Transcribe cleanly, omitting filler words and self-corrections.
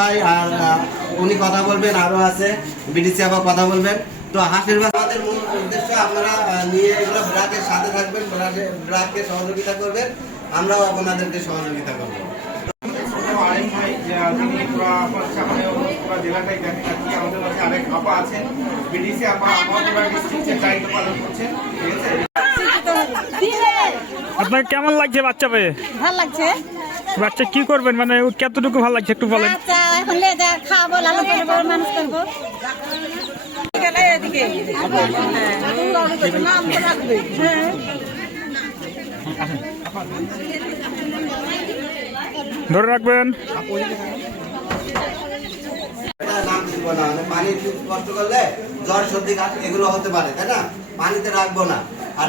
ভাই আর উনি কথা বলবেন, আরো আছে বিডিসি আবার কথা বলবেন। তো হাঁসের বাচ্চা আমাদের মূল উদ্দেশ্য, আপনারা নিয়ে এগুলো ব্রাকের সাথে থাকবেন, ব্রাককে সহযোগিতা করবেন, আমরাও আপনাদেরকে সহযোগিতা করবো। আপনার কেমন লাগছে বাচ্চা পেয়ে? ভালো লাগছে। বাচ্চা কি করবেন, মানে কতটুকু ভালো লাগছে একটু বলেন। আচ্ছা, এখন লেজা খাওয়াবো, লালন করবো, মানুষ করবো। ধরে রাখবেন। পানি কষ্ট করলে জ্বর সর্দি কাশ এগুলো হতে পারে, তাই না? পানিতে রাখবো না। আর